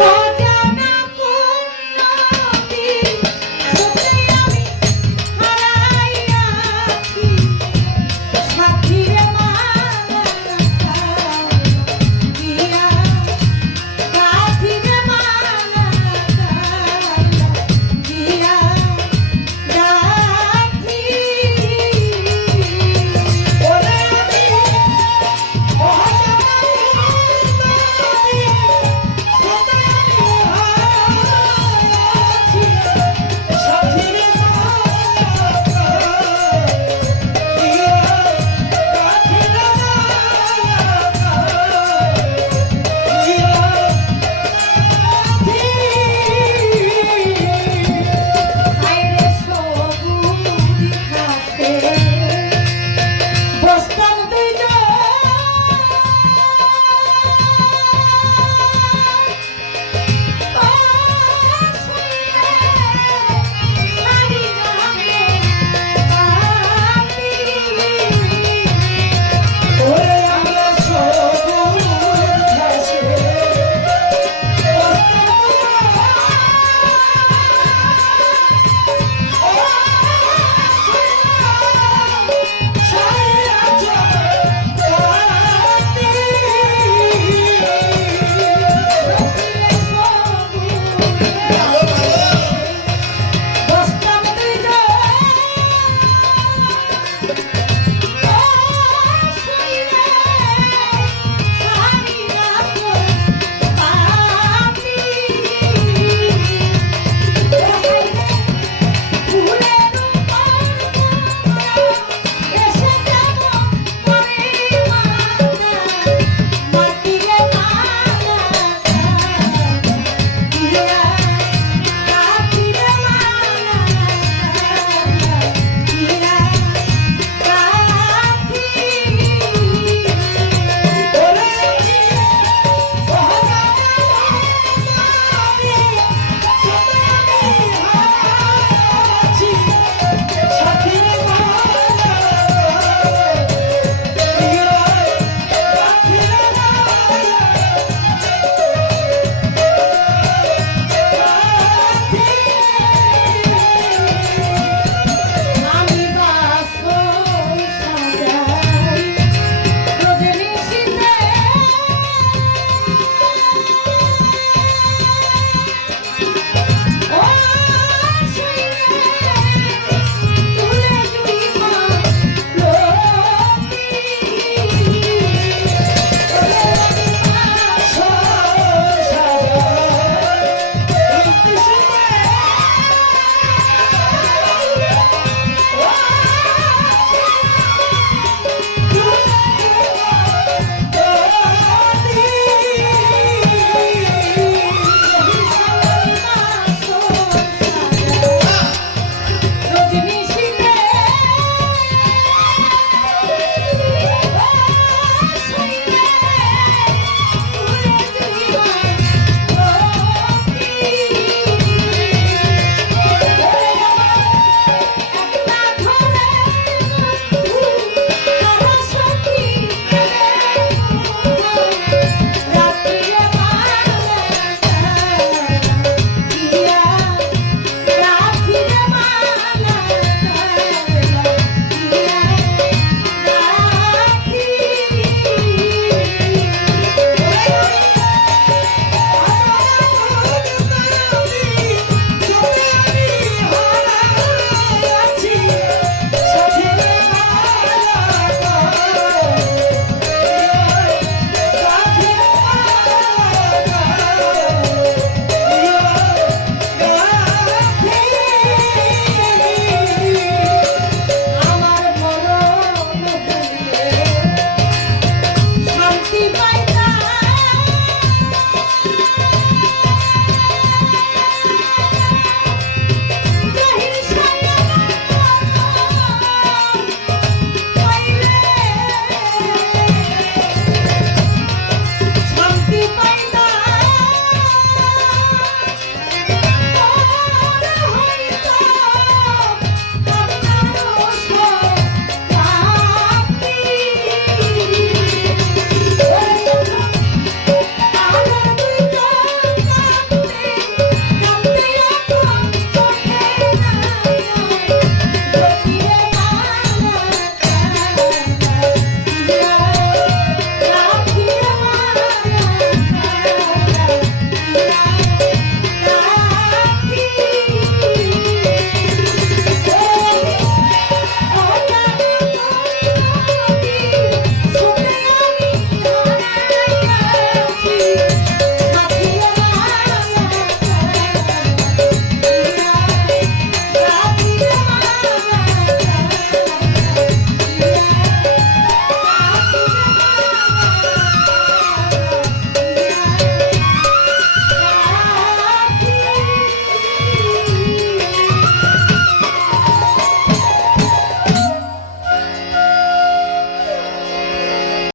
Father.